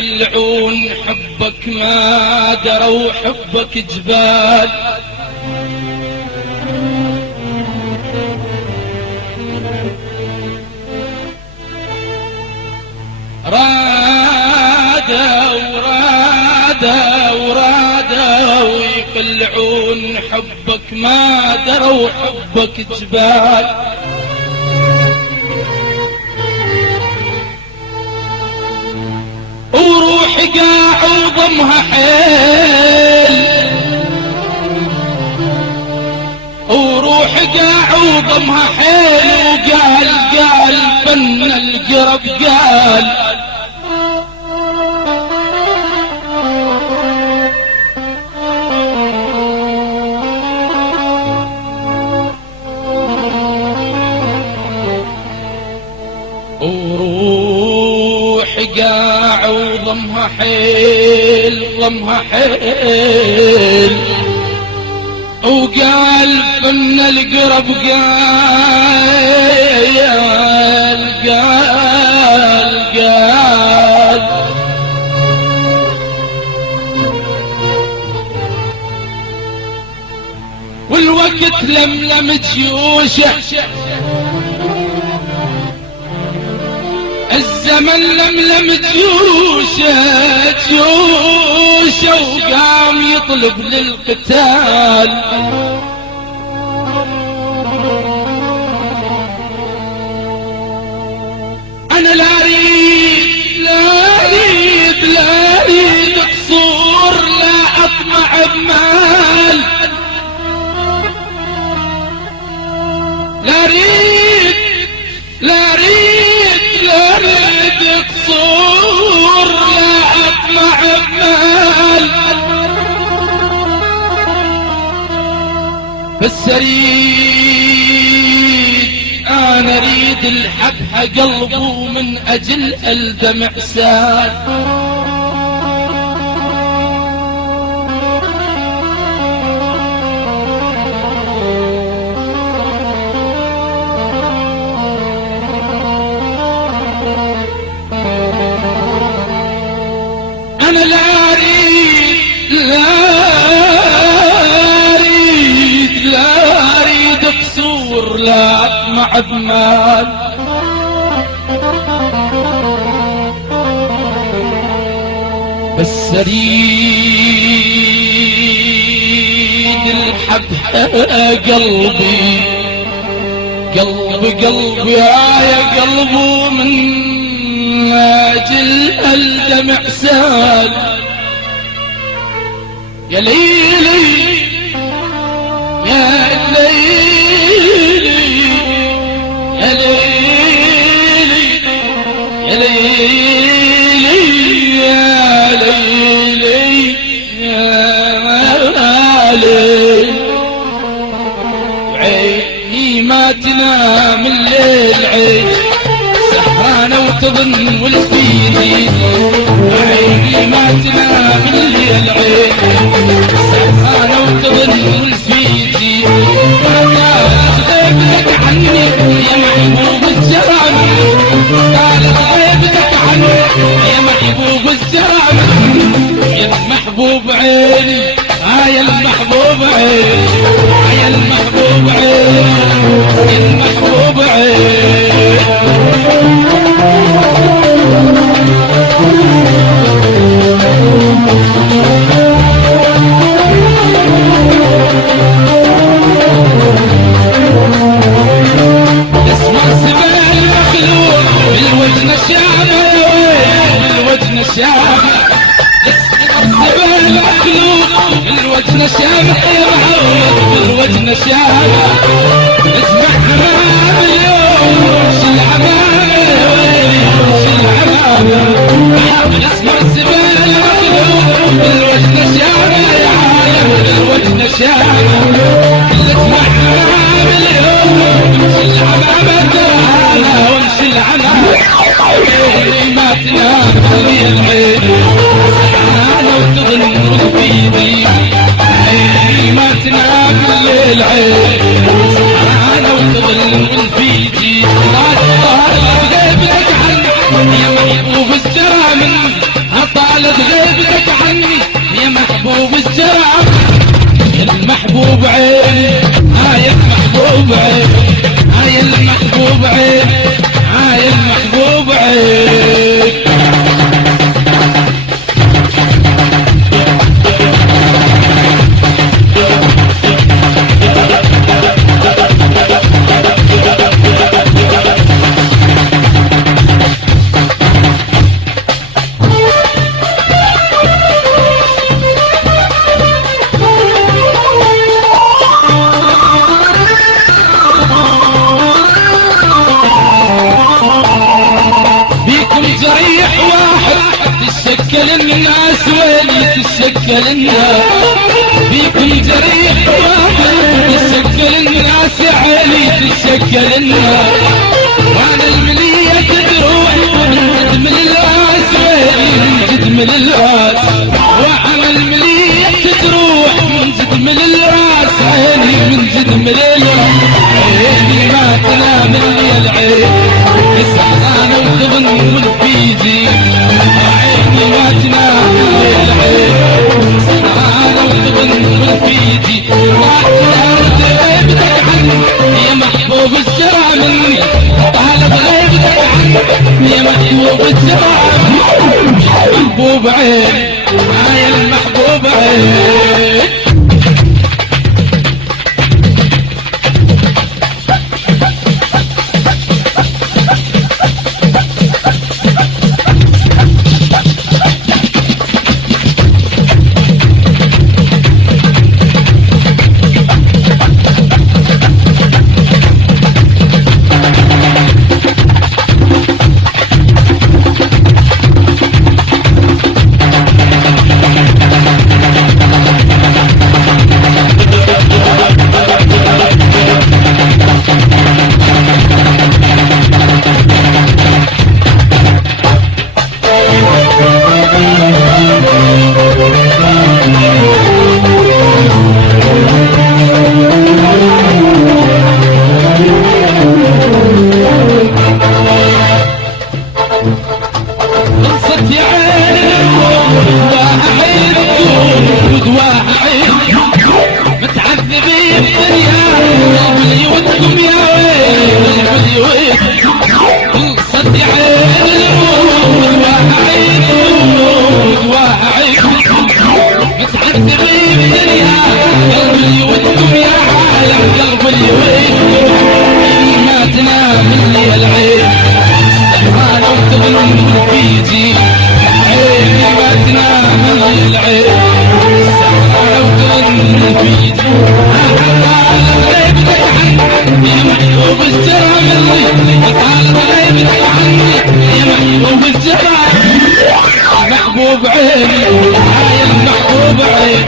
يقلعون حبك ما دروا حبك جبال. رادوا يقلعون حبك ما دروا حبك جبال. وروحي قاع وضمها حيل، وروحي قاع وضمها حيل، وقال فن القرب قال قاع وضمها حيل، ضمها حيل، وقال فن القرب قال والوقت لملم جيوشه، الزمن لملم جيوشه، وقام يطلب للقتال. انا لا اريد قصور، لا اطمع بمال، لا اريد قصور، لا اطمع بمال، بس انا اريد الحق قلبه من اجل الدمع سال. أنا لا أريد قصور، لا أطمع بمال، بس أريد الحب قلبي يا قلبه من أجل الدمع سال. يا ليلي يا ليلي يا ليلي يا ليلي يا ليلي يا ليلي، عيني ما تنام الليل، عين سهرانة وتظن والفيدي، عيني ما تنام الليل، عين سهرانة وتظن والفيدي، ما قالت غيبتك عني يا محبوب الجرام، قالت غيبتك عني يا محبوب الجرام، يا المحبوب عيني يا المحبوب عيني يا المحبوب عيني يا المحبوب عيني. اسمع السبال المخلوق بالوجن الشامة يا ويل بالوجن الشامة، اسمع السبال المخلوق بالوجن الشامة يا معود بالوجن الشامة، اسمع حمام اليوم وش الحمام يا ويلي وش الحمام، اسمع السبال المخلوق بالوجن الشامة يا عالم بالوجن الشامة، اسمع حمام اليوم وش الحمام تعالى وش الحمام، عيني ما تنام لي العين سهرانة وتظن والبيدي، عيني ما تنام الليل، عين سهرانة وتظن والبيدي، طالت غيبتك عني يا محبوب الجرام، المحبوب عين، هاي المحبوب عين، هاي المحبوب عين، هاي المحبوب عين. جريح واحد تشكل الناس، وين تشكل الناس؟ بيكم جريح واحد تشكل الناس، يا عيني تشكل الناس. وانا الملية تروح من جد من الراس، وين من جد من الراس. وانا الملية تروح من جد من الراس، عيني من جد من الراس. عيني ما تنام لي العين، سهرانة وتغني والبيجي. عيني ما تنام الليل عين، سهرانة وتغني والبيجي. ما طالب غيبتك عني يا محبوب الشرع مني، طالب غيبتك عني يا محبوب الشرع مني. محبوب عين، هاي المحبوب عين. ما تنام اللي العين، سهرانة وتغني بالبيجي. عيني ما تنام اللي العين، سهرانة وتغني بالبيجي. طالب غيبتك عني يا محبوب الجرى مني، طالب غيبتك عني يا محبوب الجرى. محبوب عيني، هاي المحبوب عين.